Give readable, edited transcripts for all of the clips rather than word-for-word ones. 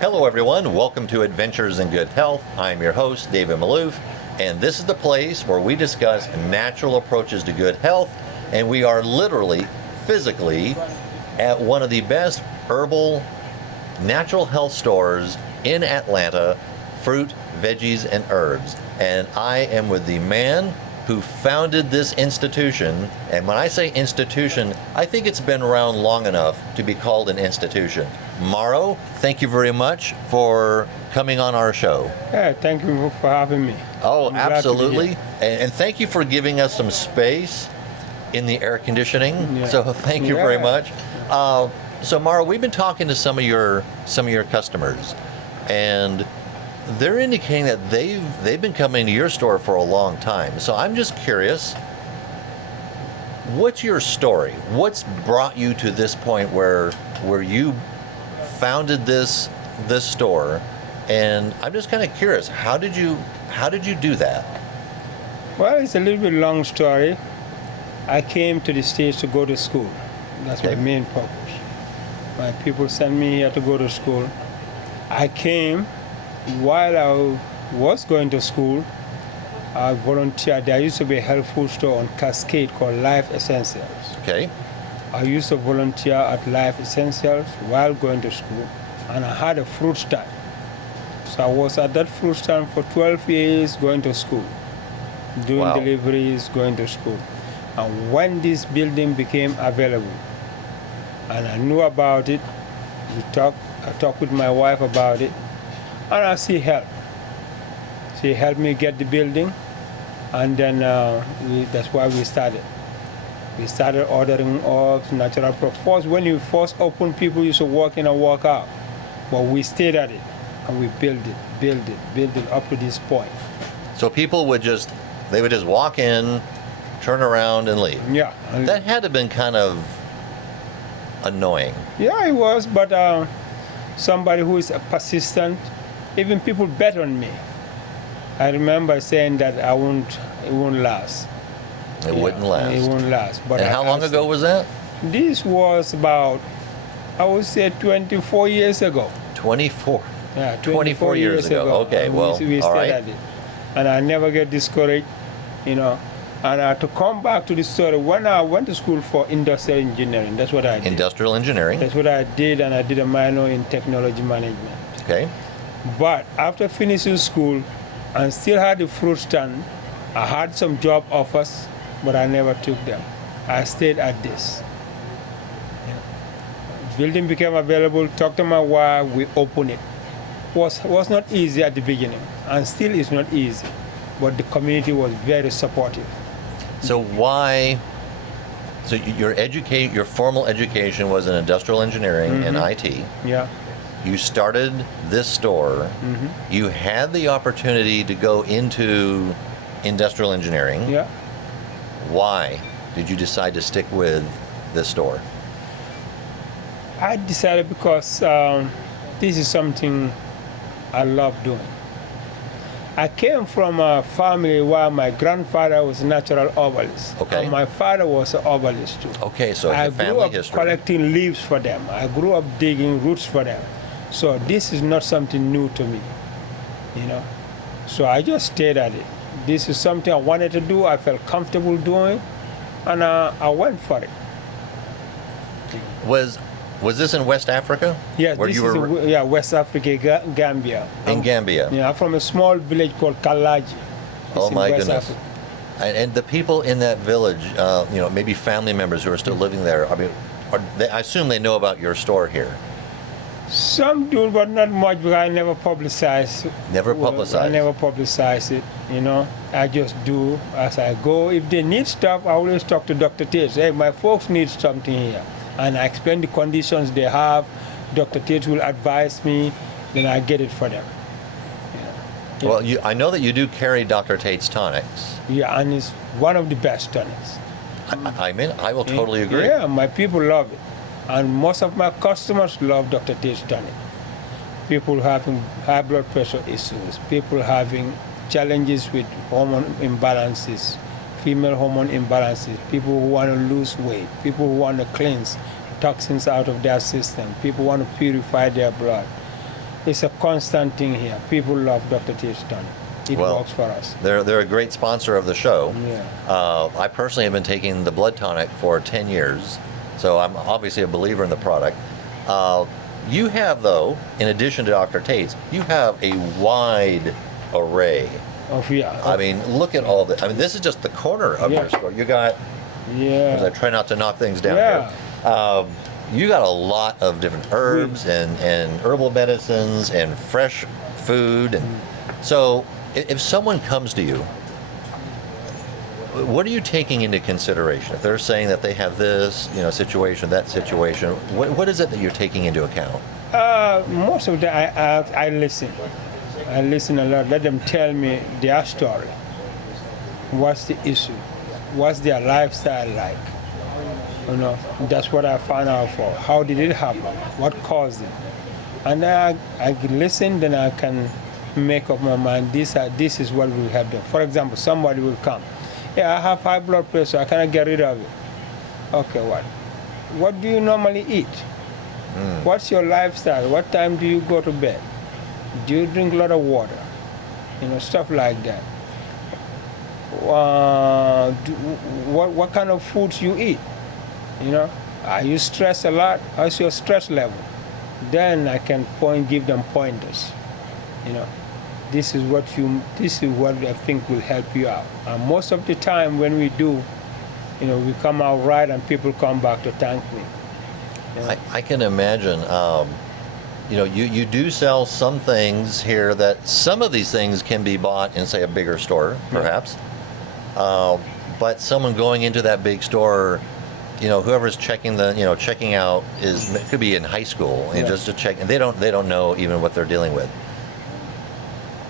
Hello everyone, welcome to Adventures in Good Health. I'm your host, David Maloof, and this is the place where we discuss natural approaches to good health, and we are literally, physically, at one of the best herbal, natural health stores in Atlanta, fruit, veggies, and herbs. And I am with the man who founded this institution, and when I say institution, I think it's been around long enough to be called an institution. Mauro, thank you very much for coming on our show. Yeah, thank you for having me. Oh, absolutely. And thank you for giving us some space in the air conditioning. Yeah. So thank you very much. So Mauro, we've been talking to some of your customers, and they're indicating that they've been coming to your store for a long time. So I'm just curious, what's your story? What's brought you to this point where you founded this store? And I'm just kind of curious, how did you do that? Well, it's a little bit long story. I came to the States to go to school. That's my main purpose. My people sent me here to go to school. I came. While I was going to school, I volunteered. There used to be a health food store on Cascade called Life Essentials. Okay. I used to volunteer at Life Essentials while going to school, and I had a fruit stand. So I was at that fruit stand for 12 years going to school, doing deliveries, going to school. And when this building became available, and I knew about it, I talked with my wife about it, and she helped. She helped me get the building, and then that's why we started. We started ordering herbs, natural products. First, when you first opened, people used to walk in and walk out. But we stayed at it, and we built it up to this point. So people would just walk in, turn around, and leave. Yeah. That had to have been kind of annoying. Yeah, it was, but somebody who is persistent, even people bet on me. I remember saying that it won't last. It wouldn't last. It won't last. But and how long ago was that? This was about, I would say, 24 years ago. 24? Yeah, 24 years ago. Okay, well, we all stayed right. at it. And I never get discouraged, And to come back to the story, when I went to school for industrial engineering, that's what I did. Industrial engineering. That's what I did, and I did a minor in technology management. Okay. But after finishing school, I still had the fruit stand. I had some job offers, but I never took them. I stayed at this. Building became available, talked to my wife, we opened it. Was not easy at the beginning, and still is not easy, but the community was very supportive. So your formal education was in industrial engineering and IT. Yeah. You started this store. Mm-hmm. You had the opportunity to go into industrial engineering. Yeah. Why did you decide to stick with this store? I decided because this is something I love doing. I came from a family where my grandfather was a natural herbalist. Okay. And my father was an herbalist too. Okay, so I family grew up history. collecting leaves for them. I grew up digging roots for them. So this is not something new to me, So I just stayed at it. This is something I wanted to do. I felt comfortable doing, and I went for it. Was this in West Africa? Yes, West Africa, Gambia. In Gambia. Yeah, I'm from a small village called Kalaji. Oh my goodness. And the people in that village, maybe family members who are still living there, I assume they know about your store here. Some do, but not much, because I never publicize. Never publicize? I never publicize it, I just do as I go. If they need stuff, I always talk to Dr. Tate. Hey, my folks need something here. And I explain the conditions they have. Dr. Tate will advise me, then I get it for them. Yeah. Well, I know that you do carry Dr. Tate's tonics. Yeah, and it's one of the best tonics. I will totally agree. Yeah, my people love it. And most of my customers love Dr. Tate's tonic. People having high blood pressure issues, people having challenges with hormone imbalances, female hormone imbalances, people who want to lose weight, people who want to cleanse toxins out of their system, people want to purify their blood. It's a constant thing here. People love Dr. Tate's tonic. It Well, works for us. They're a great sponsor of the show. Yeah. I personally have been taking the blood tonic for 10 years, so I'm obviously a believer in the product. You have, though, in addition to Dr. Tate's, you have a wide array. I mean, look at all this. I mean, this is just the corner of your store. You got, as I try not to knock things down here, you got a lot of different herbs and herbal medicines and fresh food. And so if someone comes to you, what are you taking into consideration? If they're saying that they have this, situation, that situation, what is it that you're taking into account? Most of the I listen. I listen a lot. Let them tell me their story. What's the issue? What's their lifestyle like? That's what I found out for. How did it happen? What caused it? And I listen, then I can make up my mind. This is what will help them. For example, somebody will come. Yeah, I have high blood pressure. I cannot get rid of it. Okay, what? What do you normally eat? What's your lifestyle? What time do you go to bed? Do you drink a lot of water? Stuff like that. What kind of foods you eat? Are you stressed a lot? How's your stress level? Then I can give them pointers. This is what I think will help you out. And most of the time when we do, we come out right and people come back to thank me. I can imagine. You do sell some things here that some of these things can be bought in, say, a bigger store, perhaps. But someone going into that big store, whoever's checking out could be in high school and just to check, and they don't know even what they're dealing with.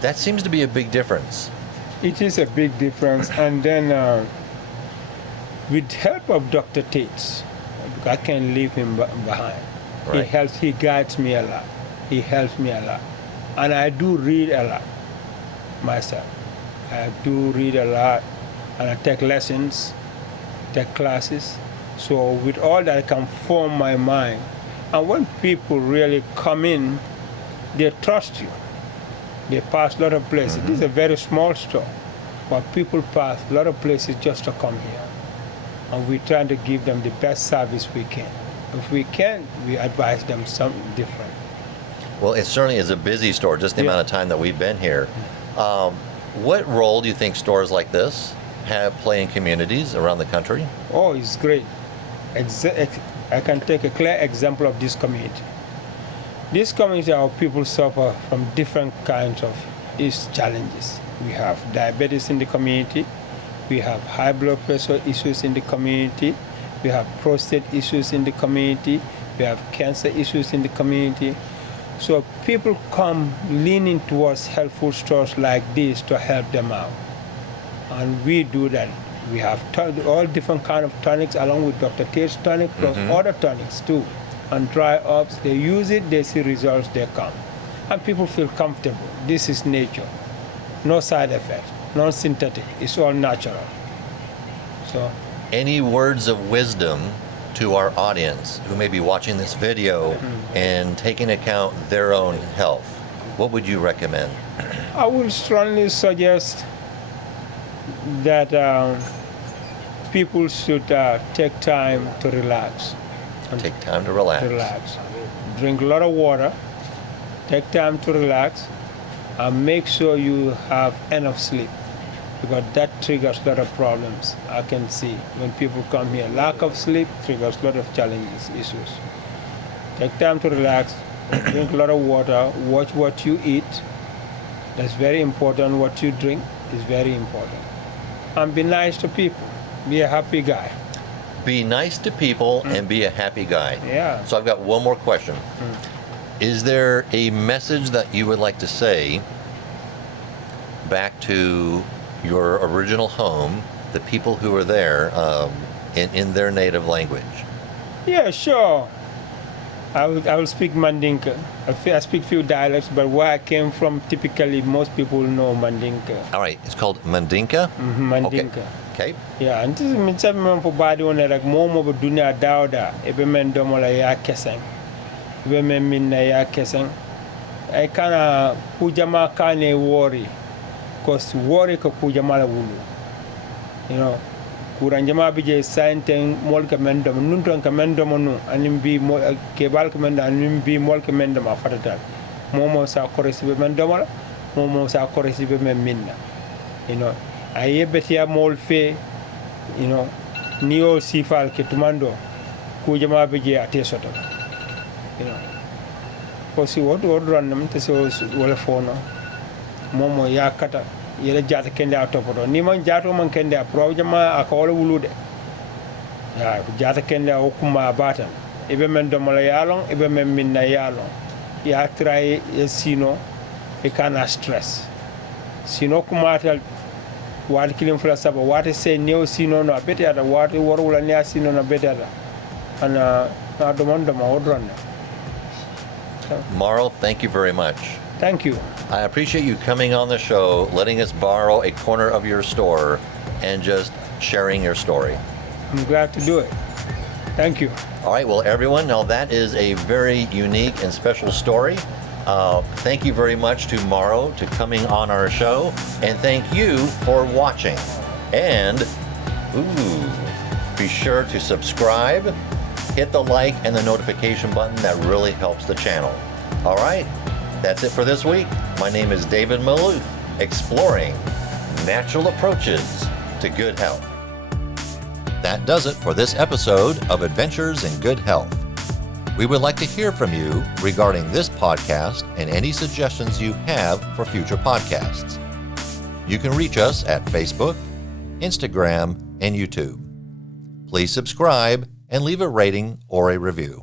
That seems to be a big difference. It is a big difference, and then with help of Dr. Tate, I can't leave him behind. Right. He guides me a lot. He helps me a lot. And I do read a lot myself. I do read a lot, and I take lessons, take classes. So with all that, I can form my mind. And when people really come in, they trust you. They pass a lot of places. This is a very small store, but people pass a lot of places just to come here. And we're trying to give them the best service we can. If we can, we advise them something different. Well, it certainly is a busy store, just the amount of time that we've been here. What role do you think stores like this play in communities around the country? Oh, it's great. I can take a clear example of this community. This community, our people suffer from different kinds of challenges. We have diabetes in the community. We have high blood pressure issues in the community. We have prostate issues in the community. We have cancer issues in the community. So people come leaning towards health food stores like this to help them out. And we do that. We have all different kind of tonics along with Dr. Tate's tonic plus other tonics too. And dry ups, they use it, they see results, they come. And people feel comfortable. This is nature. No side effects, no synthetic. It's all natural. So, any words of wisdom to our audience who may be watching this video and taking account their own health? What would you recommend? I would strongly suggest that people should take time to relax. Take time to relax. Relax. Drink a lot of water. Take time to relax. And make sure you have enough sleep, because that triggers a lot of problems. I can see when people come here, lack of sleep triggers a lot of challenges, issues. Take time to relax. Drink a lot of water. Watch what you eat. That's very important. What you drink is very important. And be nice to people. Be a happy guy. Be nice to people and be a happy guy. Yeah. So I've got one more question. Is there a message that you would like to say back to your original home, the people who are there, in their native language? Yeah, sure. I will speak Mandinka. I speak few dialects, but where I came from, typically most people know Mandinka. All right, it's called Mandinka? Mandinka. Okay. Yeah, and this is me tell me for body on like momo bu dunya dawda e be men domo la ya keseng. Be men min na ya keseng. I kana kujama kane worry, cause worry ka kujama la wulu. You know, kuranjama bije sainteng mol ka mendom nunton ka mendom nu animbi kebal ka mendom animbi mol ka mendom afatatal. Momo sa koresibe mendom momo sa koresibe men minna. You know, aye betia mol fe, you know, niyo sifal ke tumando kujama bije atesota. You know. Kosi what random to so wala fono momo yakata yele jata kende atopoto ni man jato man kende projama akawala wulude ya jata kende okuma batan ibe men domola yalon ibe men minna yalon ya try sino e kana stress sino kumatal wati kilim fula saba wati se neo sino no bete ada wati worwula ne sino no bete ada ana na domondo ma odronne. Mauro, thank you very much. Thank you. I appreciate you coming on the show, letting us borrow a corner of your store, and just sharing your story. I'm glad to do it. Thank you. All right, well, everyone, now that is a very unique and special story. Thank you very much to Mauro to coming on our show, and thank you for watching. And, be sure to subscribe, hit the like and the notification button. That really helps the channel. All right, that's it for this week. My name is David Malouf, exploring natural approaches to good health. That does it for this episode of Adventures in Good Health. We would like to hear from you regarding this podcast and any suggestions you have for future podcasts. You can reach us at Facebook, Instagram, and YouTube. Please subscribe and leave a rating or a review.